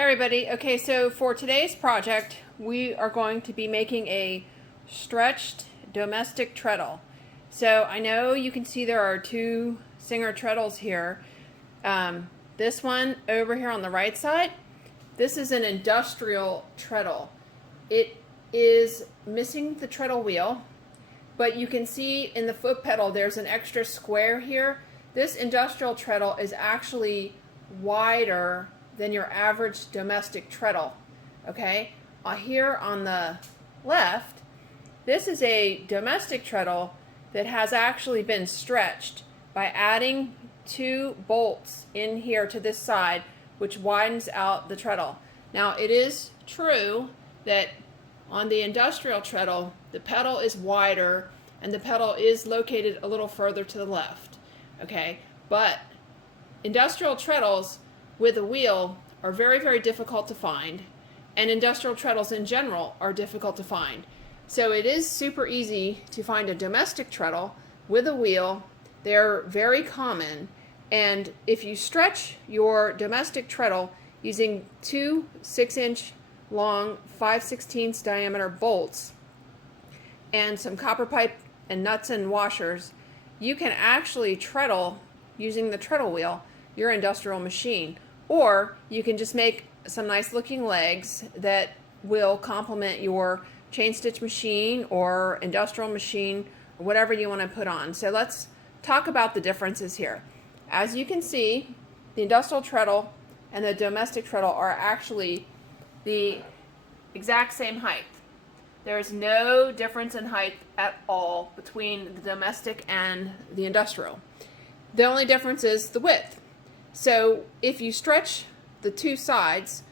Hey everybody. Okay, so for today's project, we are going to be making a stretched domestic treadle. So I know you can see there are two Singer treadles here. This one over here on the right side, this is an industrial treadle. It is missing the treadle wheel, but you can see in the foot pedal there's an extra square here. This industrial treadle is actually wider than your average domestic treadle. Okay, here on the left, this is a domestic treadle that has actually been stretched by adding two bolts in here to this side, which widens out the treadle. Now it is true that on the industrial treadle the pedal is wider and the pedal is located a little further to the left. Okay, but industrial treadles with a wheel are very, very difficult to find, and industrial treadles in general are difficult to find. So it is super easy to find a domestic treadle with a wheel. They're very common, and if you stretch your domestic treadle using two 6-inch long 5/16 diameter bolts and some copper pipe and nuts and washers, you can actually treadle using the treadle wheel your industrial machine. Or you can just make some nice looking legs that will complement your chain stitch machine or industrial machine or whatever you want to put on. So let's talk about the differences here. As you can see, the industrial treadle and the domestic treadle are actually the exact same height. There is no difference in height at all between the domestic and the industrial. The only difference is the width. So if you stretch the two sides,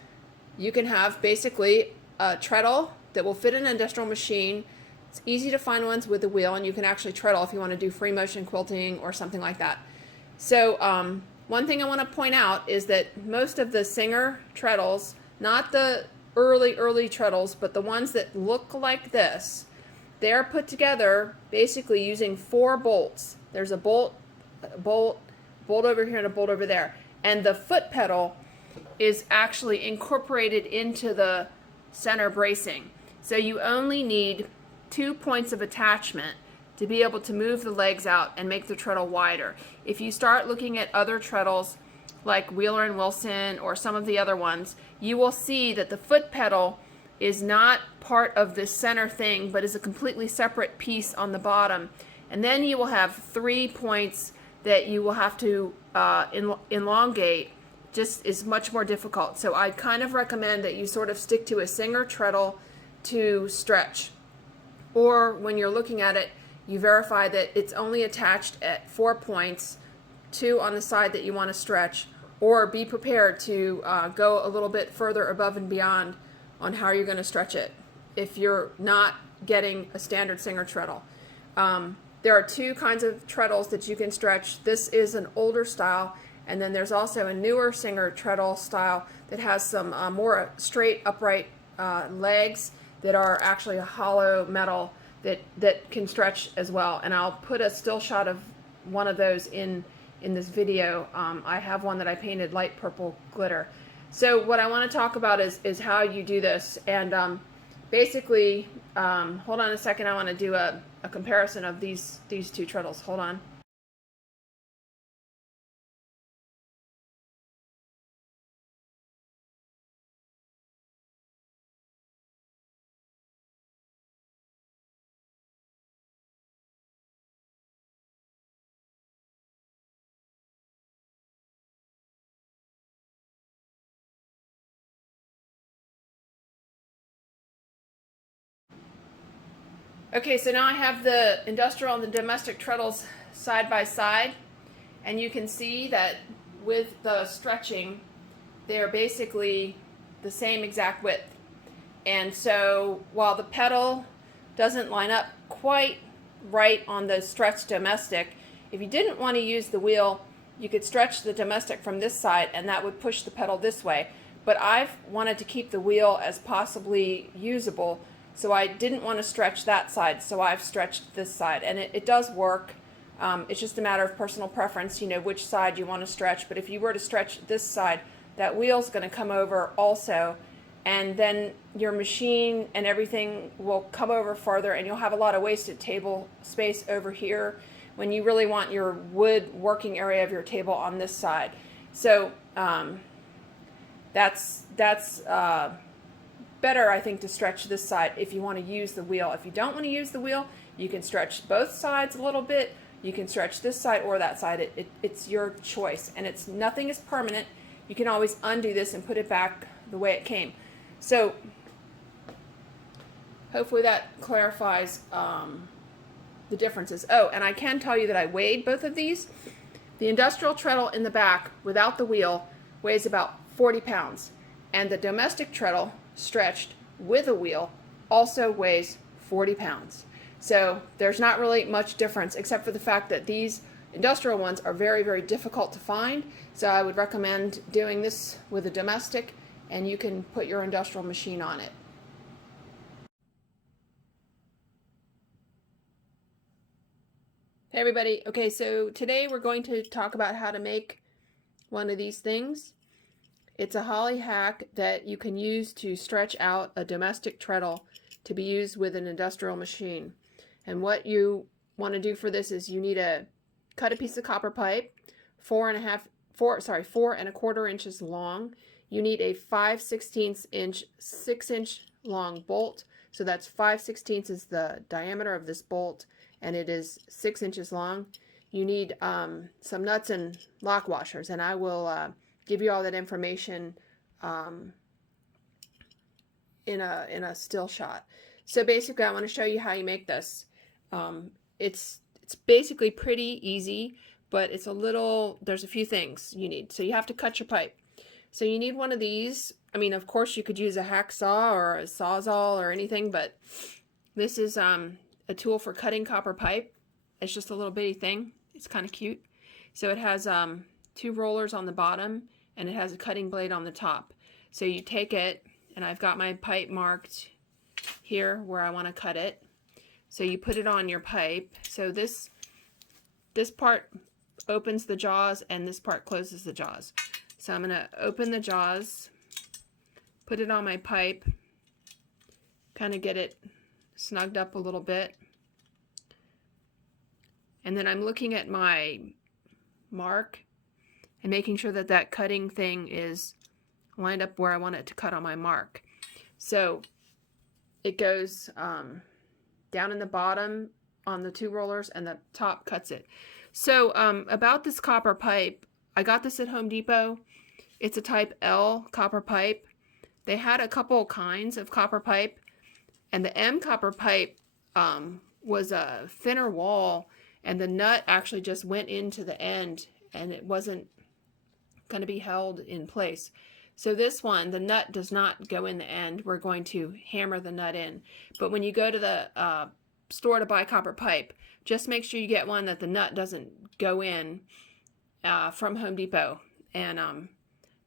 you can have basically a treadle that will fit an industrial machine. It's easy to find ones with a wheel, and you can actually treadle if you want to do free motion quilting or something like that. So one thing I want to point out is that most of the Singer treadles, not the early treadles, but the ones that look like this, they're put together basically using 4 bolts. There's a bolt over here and a bolt over there, and the foot pedal is actually incorporated into the center bracing. So you only need 2 points of attachment to be able to move the legs out and make the treadle wider. If you start looking at other treadles like Wheeler and Wilson or some of the other ones, you will see that the foot pedal is not part of this center thing, but is a completely separate piece on the bottom. And then you will have 3 points that you will have to elongate. Just is much more difficult. So I kind of recommend that you sort of stick to a Singer treadle to stretch. Or when you're looking at it, you verify that it's only attached at 4 points, 2 on the side that you want to stretch, or be prepared to go a little bit further above and beyond on how you're going to stretch it if you're not getting a standard Singer treadle. There are 2 kinds of treadles that you can stretch. This is an older style, and then there's also a newer Singer treadle style that has some more straight, upright legs that are actually a hollow metal that can stretch as well. And I'll put a still shot of one of those in this video. I have one that I painted light purple glitter. So what I want to talk about is how you do this. And basically, hold on a second, I want to do a comparison of these 2 treadles. Hold on. Okay, so now I have the industrial and the domestic treadles side by side, and you can see that with the stretching, they're basically the same exact width. And so while the pedal doesn't line up quite right on the stretched domestic, if you didn't want to use the wheel, you could stretch the domestic from this side and that would push the pedal this way. But I've wanted to keep the wheel as possibly usable, so I didn't want to stretch that side, so I've stretched this side, and it does work. It's just a matter of personal preference, you know, which side you want to stretch. But if you were to stretch this side, that wheel's going to come over also, and then your machine and everything will come over farther, and you'll have a lot of wasted table space over here when you really want your wood working area of your table on this side. So that's better, I think, to stretch this side if you want to use the wheel. If you don't want to use the wheel, you can stretch both sides a little bit. You can stretch this side or that side. It's your choice, and nothing is permanent. You can always undo this and put it back the way it came. So hopefully that clarifies the differences. Oh, and I can tell you that I weighed both of these. The industrial treadle in the back without the wheel weighs about 40 pounds, and the domestic treadle stretched with a wheel also weighs 40 pounds. So there's not really much difference, except for the fact that these industrial ones are very, very difficult to find. So I would recommend doing this with a domestic, and you can put your industrial machine on it. Hey everybody, okay, so today we're going to talk about how to make one of these things. It's a holly hack that you can use to stretch out a domestic treadle to be used with an industrial machine. And what you want to do for this is you need to cut a piece of copper pipe, 4¼ inches long. You need a 5/16 inch, 6-inch long bolt. So that's 5/16 is the diameter of this bolt, and it is 6 inches long. You need some nuts and lock washers, and I will give you all that information in a still shot. So basically, I want to show you how you make this. It's basically pretty easy, but it's there's a few things you need. So you have to cut your pipe. So you need one of these. I mean, of course, you could use a hacksaw or a sawzall or anything, but this is a tool for cutting copper pipe. It's just a little bitty thing. It's kind of cute. So it has 2 rollers on the bottom, and it has a cutting blade on the top. So you take it, and I've got my pipe marked here where I want to cut it. So you put it on your pipe. So this part opens the jaws, and this part closes the jaws. So I'm going to open the jaws, put it on my pipe, kind of get it snugged up a little bit. And then I'm looking at my mark and making sure that that cutting thing is lined up where I want it to cut on my mark. So it goes down in the bottom on the 2 rollers, and the top cuts it. So about this copper pipe, I got this at Home Depot. It's a type L copper pipe. They had a couple kinds of copper pipe, and the M copper pipe was a thinner wall, and the nut actually just went into the end, and it wasn't going to be held in place. So this one, the nut does not go in the end. We're going to hammer the nut in. But when you go to the store to buy copper pipe, just make sure you get one that the nut doesn't go in from Home Depot. And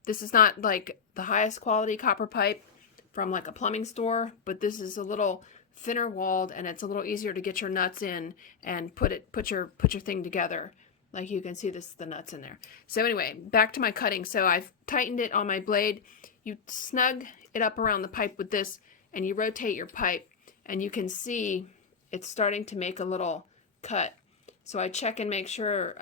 this is not like the highest quality copper pipe from like a plumbing store, but this is a little thinner walled, and it's a little easier to get your nuts in and put your thing together. Like you can see the nuts in there. So anyway, back to my cutting. So I've tightened it on my blade. You snug it up around the pipe with this, and you rotate your pipe, and you can see it's starting to make a little cut. So I check and make sure,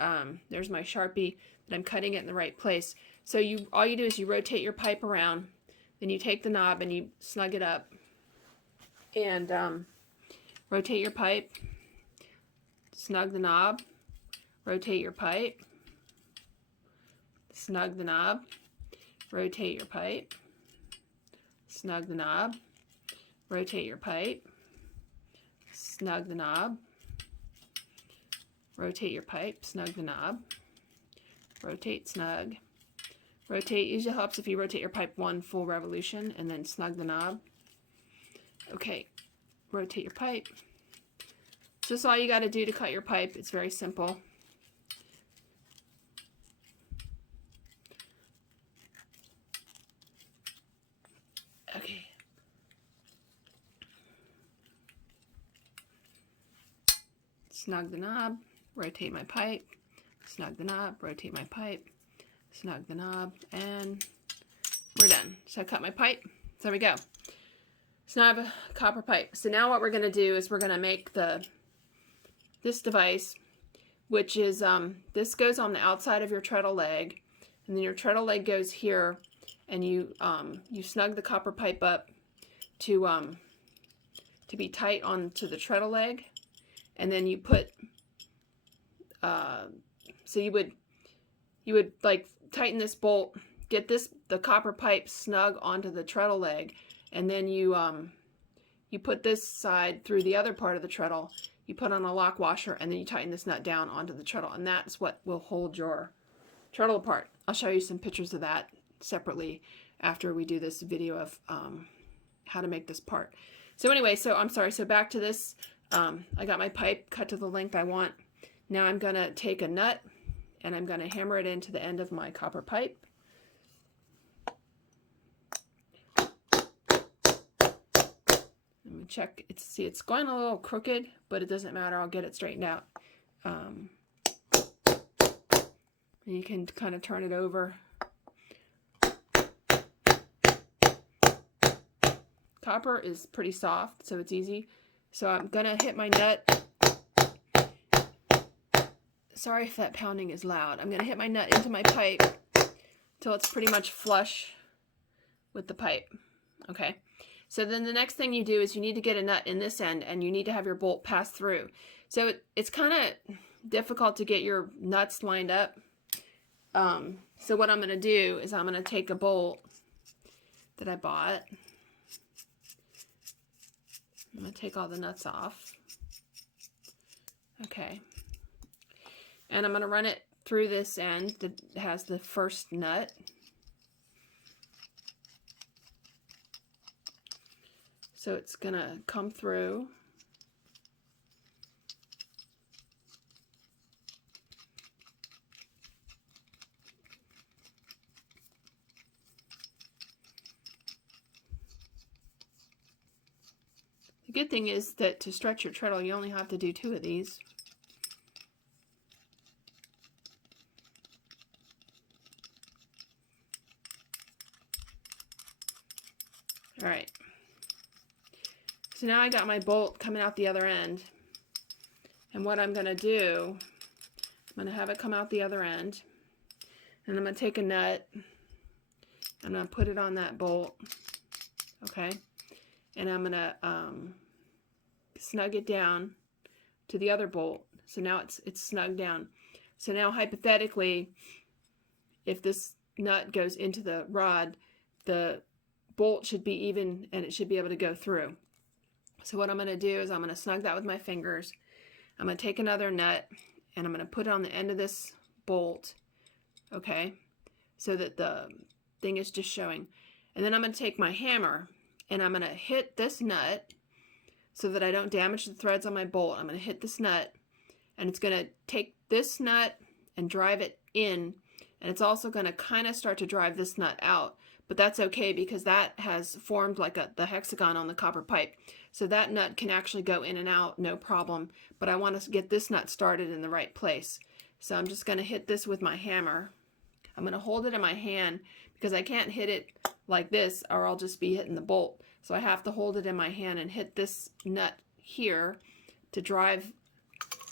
there's my Sharpie, that I'm cutting it in the right place. So all you do is you rotate your pipe around, then you take the knob and you snug it up, and rotate your pipe, snug the knob, rotate your pipe, snug the knob, rotate your pipe, snug the knob, rotate your pipe, snug the knob, rotate your pipe, snug the knob, rotate, snug, rotate. Usually helps if you rotate your pipe 1 full revolution and then snug the knob. Okay, rotate your pipe. So this is all you got to do to cut your pipe. It's very simple. Okay. Snug the knob, rotate my pipe, snug the knob, rotate my pipe, snug the knob, and again. So I cut my pipe. So there we go. So now I have a copper pipe. So now what we're going to do is we're going to make this device, which is, this goes on the outside of your treadle leg, and then your treadle leg goes here, and you snug the copper pipe up to be tight onto the treadle leg, and then you put, so you would like tighten this bolt, get the copper pipe snug onto the treadle leg, and then you put this side through the other part of the treadle. You put on a lock washer, and then you tighten this nut down onto the treadle, and that's what will hold your treadle apart. I'll show you some pictures of that separately after we do this video of how to make this part. So anyway, so back to this. I got my pipe cut to the length I want. Now I'm going to take a nut, and I'm going to hammer it into the end of my copper pipe. Let me check. See, it's going a little crooked, but it doesn't matter. I'll get it straightened out. And you can kind of turn it over. Copper is pretty soft, so it's easy. So I'm gonna hit my nut. Sorry if that pounding is loud. I'm gonna hit my nut into my pipe till it's pretty much flush with the pipe. Okay. So then the next thing you do is you need to get a nut in this end, and you need to have your bolt pass through. So it's kind of difficult to get your nuts lined up. So what I'm going to do is I'm going to take a bolt that I bought. I'm going to take all the nuts off. Okay. And I'm going to run it through this end that has the first nut. So it's going to come through. The good thing is that to stretch your treadle, you only have to do 2 of these. All right. So now I got my bolt coming out the other end, and what I'm going to do, I'm going to have it come out the other end, and I'm going to take a nut, I'm going to put it on that bolt, okay, and I'm going to snug it down to the other bolt. So now it's snugged down. So now hypothetically, if this nut goes into the rod, the bolt should be even, and it should be able to go through. So what I'm going to do is I'm going to snug that with my fingers. I'm going to take another nut, and I'm going to put it on the end of this bolt, okay, so that the thing is just showing. And then I'm going to take my hammer, and I'm going to hit this nut so that I don't damage the threads on my bolt. I'm going to hit this nut, and it's going to take this nut and drive it in, and it's also going to kind of start to drive this nut out. But that's okay because that has formed like the hexagon on the copper pipe. So that nut can actually go in and out, no problem. But I want to get this nut started in the right place. So I'm just going to hit this with my hammer. I'm going to hold it in my hand because I can't hit it like this or I'll just be hitting the bolt. So I have to hold it in my hand and hit this nut here to drive,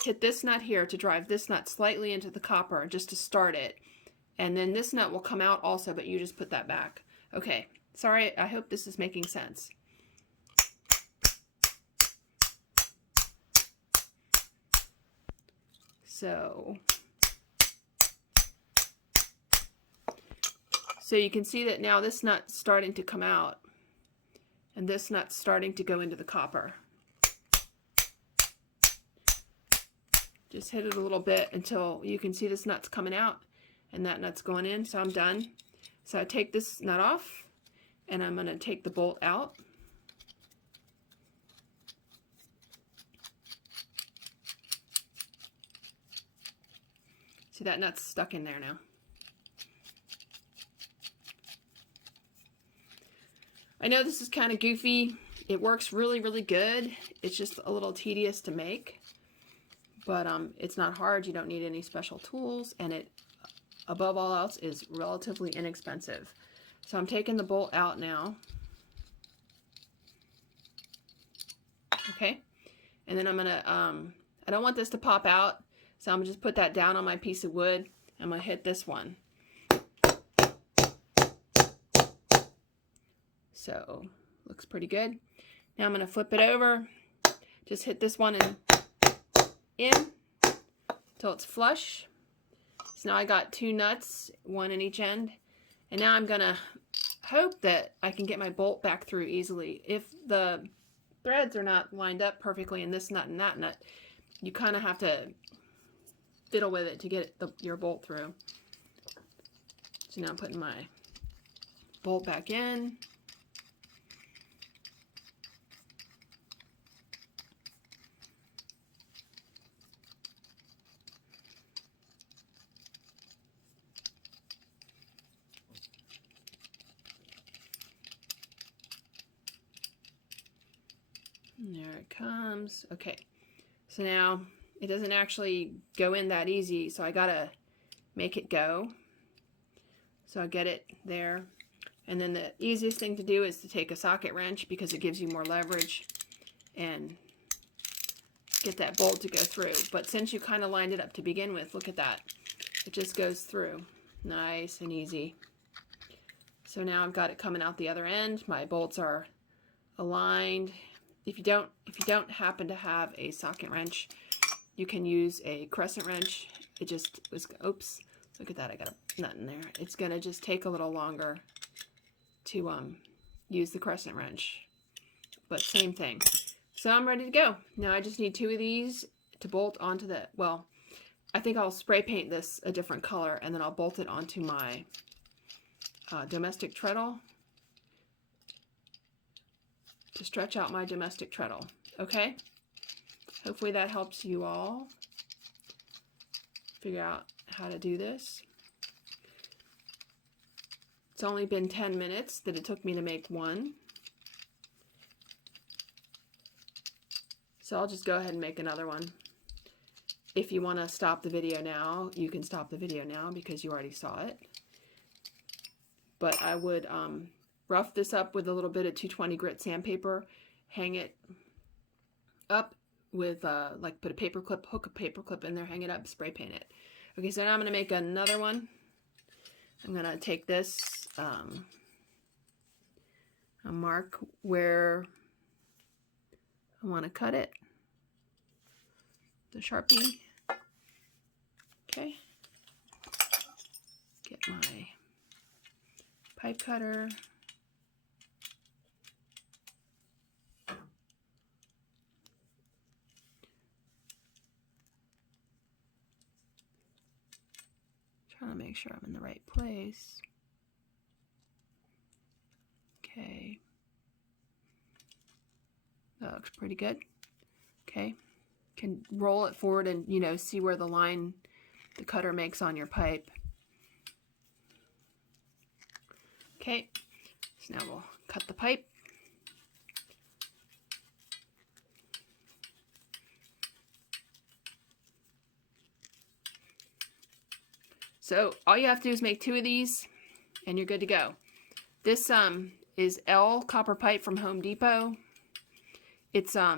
hit this nut here to drive this nut slightly into the copper just to start it. And then this nut will come out also, but you just put that back. Okay, sorry, I hope this is making sense. So you can see that now this nut's starting to come out, and this nut's starting to go into the copper. Just hit it a little bit until you can see this nut's coming out, and that nut's going in, so I'm done. So I take this nut off, and I'm going to take the bolt out. See, that nut's stuck in there now. I know this is kind of goofy. It works really, really good. It's just a little tedious to make, but it's not hard. You don't need any special tools, and it, above all else, is relatively inexpensive. So I'm taking the bolt out now. Okay, and then I'm gonna, I don't want this to pop out, so I'm gonna just put that down on my piece of wood. I'm gonna hit this one. So, looks pretty good. Now I'm gonna flip it over, just hit this one in until it's flush. So now I got 2 nuts, 1 in each end, and now I'm gonna hope that I can get my bolt back through easily. If the threads are not lined up perfectly in this nut and that nut, you kind of have to fiddle with it to get your bolt through. So now I'm putting my bolt back in. And there it comes. Okay, so now it doesn't actually go in that easy, so I gotta make it go. So I get it there. And then the easiest thing to do is to take a socket wrench because it gives you more leverage and get that bolt to go through. But since you kind of lined it up to begin with, look at that. It just goes through. Nice and easy. So now I've got it coming out the other end. My bolts are aligned. If you don't happen to have a socket wrench, you can use a crescent wrench. It just was, oops, look at that, I got a nut in there. It's gonna just take a little longer to use the crescent wrench, but same thing. So I'm ready to go. Now I just need 2 of these to bolt onto the, well, I think I'll spray paint this a different color and then I'll bolt it onto my domestic treadle to stretch out my domestic treadle. Okay? Hopefully that helps you all figure out how to do this. It's only been 10 minutes that it took me to make one. So I'll just go ahead and make another one. If you want to stop the video now, you can stop the video now because you already saw it. But I would rough this up with a little bit of 220 grit sandpaper, hang it up with, like put a paper clip, hook a paper clip in there, hang it up, spray paint it. Okay, so now I'm going to make another one. I'm going to take this, I'll mark where I want to cut it, the Sharpie. Okay, get my pipe cutter. Trying to make sure I'm in the right place. Okay. That looks pretty good. Okay. Can roll it forward and, you know, see where the line the cutter makes on your pipe. Okay. So now we'll cut the pipe. So all you have to do is make 2 of these and you're good to go. This is L copper pipe from Home Depot. It's a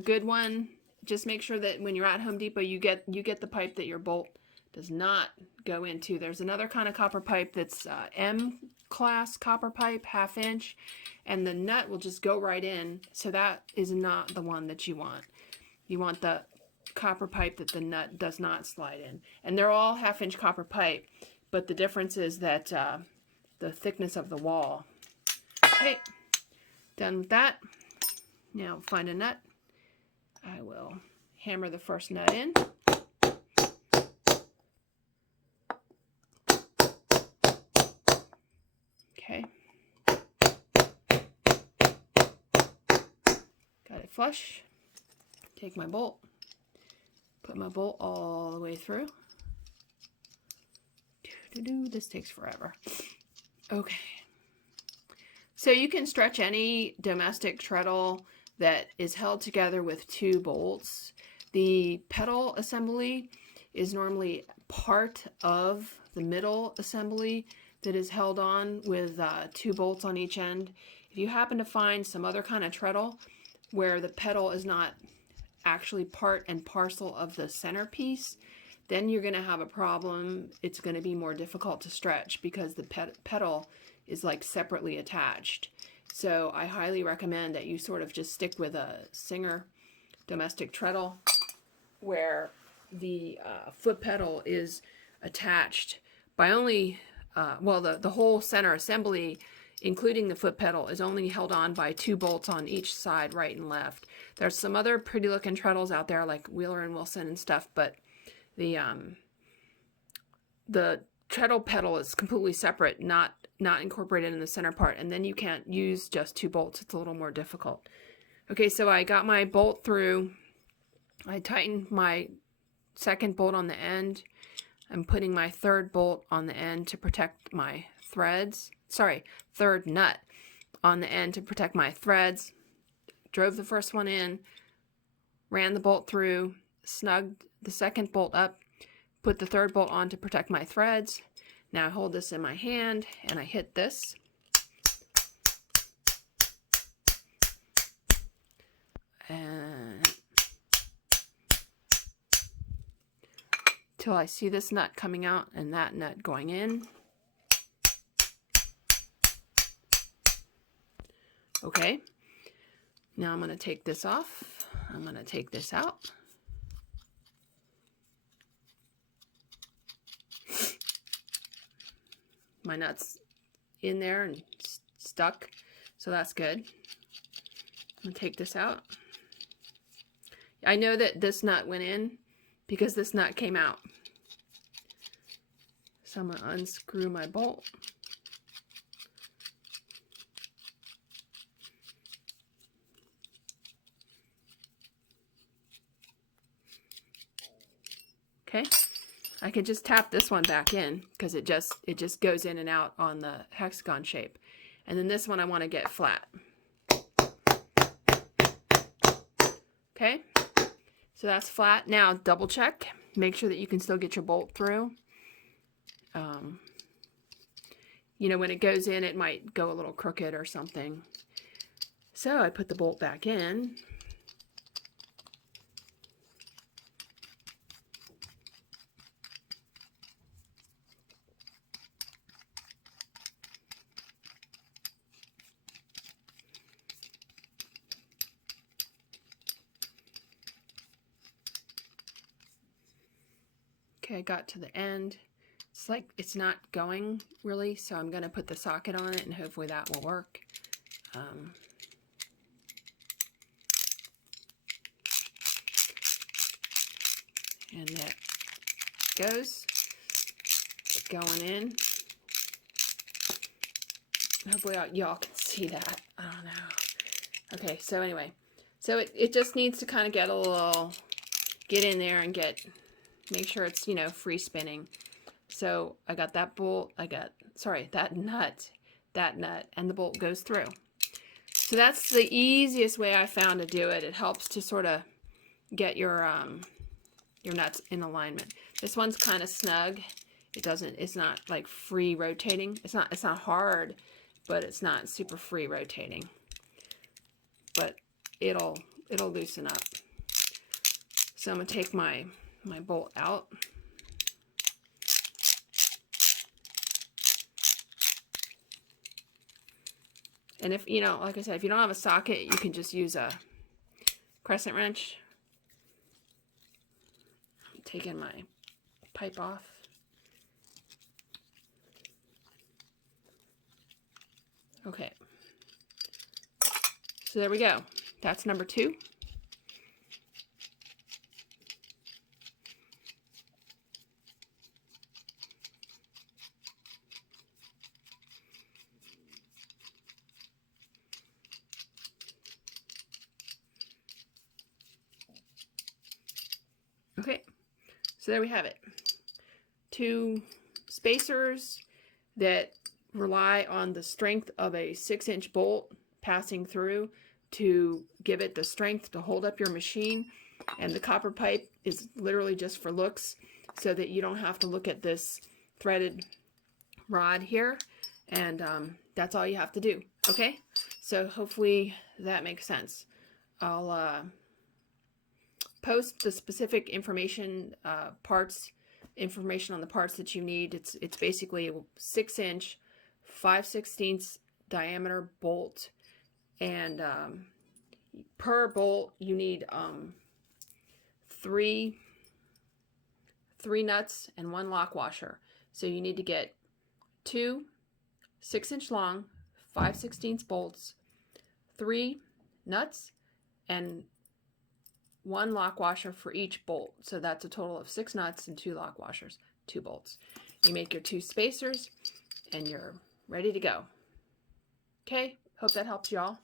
good one. Just make sure that when you're at Home Depot you get the pipe that your bolt does not go into. There's another kind of copper pipe that's M class copper pipe, 1/2 inch, and the nut will just go right in. So that is not the one that you want. You want the copper pipe that the nut does not slide in. And they're all 1/2 inch copper pipe, but the difference is that the thickness of the wall. Okay, done with that. Now find a nut. I will hammer the first nut in. Okay. Got it flush. Take my bolt. Put my bolt all the way through. This takes forever. Okay. So you can stretch any domestic treadle that is held together with 2 bolts. The pedal assembly is normally part of the middle assembly. that is held on with 2 bolts on each end. If you happen to find some other kind of treadle where the pedal is not actually part and parcel of the centerpiece, then you're going to have a problem. It's going to be more difficult to stretch because the pedal is like separately attached. So I highly recommend that you sort of just stick with a Singer domestic treadle where the foot pedal is attached by only, well, the whole center assembly, including the foot pedal, is only held on by 2 bolts on each side, right and left. There's some other pretty looking treadles out there like Wheeler and Wilson and stuff, but the treadle pedal is completely separate, not incorporated in the center part, and then you can't use just 2 bolts. It's a little more difficult. Okay, so I got my bolt through. I tightened my 2nd bolt on the end. I'm putting my 3rd bolt on the end to protect my threads. Sorry, 3rd nut on the end to protect my threads. Drove the 1st one in, ran the bolt through, snugged the 2nd bolt up, put the 3rd bolt on to protect my threads. Now I hold this in my hand and I hit this. And till I see this nut coming out and that nut going in. Okay, now I'm going to take this off. I'm going to take this out. My nut's in there and stuck, so that's good. I'm going to take this out. I know that this nut went in because this nut came out. So I'm going to unscrew my bolt. Okay, I could just tap this one back in because it just goes in and out on the hexagon shape. And then this one I want to get flat. Okay, so that's flat. Now double check, make sure that you can still get your bolt through. You know, when it goes in, it might go a little crooked or something. So I put the bolt back in. Okay, I got to the end. It's like it's not going really, so I'm going to put the socket on it and hopefully that will work. And that goes. Going in. Hopefully y'all can see that. I don't know. Okay, so anyway. So it just needs to kind of get a little, get in there and make sure it's, you know, free spinning. So I got that bolt, that nut, and the bolt goes through. So that's the easiest way I found to do it. It helps to sort of get your nuts in alignment. This one's kind of snug. It's not like free rotating. It's not hard, but it's not super free rotating. But it'll loosen up. So I'm gonna take my bolt out. And if, you know, like I said, if you don't have a socket, you can just use a crescent wrench. I'm taking my pipe off. Okay. So there we go. That's number 2. Okay, so there we have it. 2 spacers that rely on the strength of a 6-inch bolt passing through to give it the strength to hold up your machine. And the copper pipe is literally just for looks, so that you don't have to look at this threaded rod here, and that's all you have to do. Okay, so hopefully that makes sense. I'll post the specific information information on the parts that you need. It's basically a 6-inch 5/16 diameter bolt, and per bolt you need three nuts and 1 lock washer. So you need to get 2 6-inch long 5/16 bolts, 3 nuts, and 1 lock washer for each bolt. So that's a total of 6 nuts and 2 lock washers, 2 bolts. You make your 2 spacers and you're ready to go. Okay, hope that helps y'all.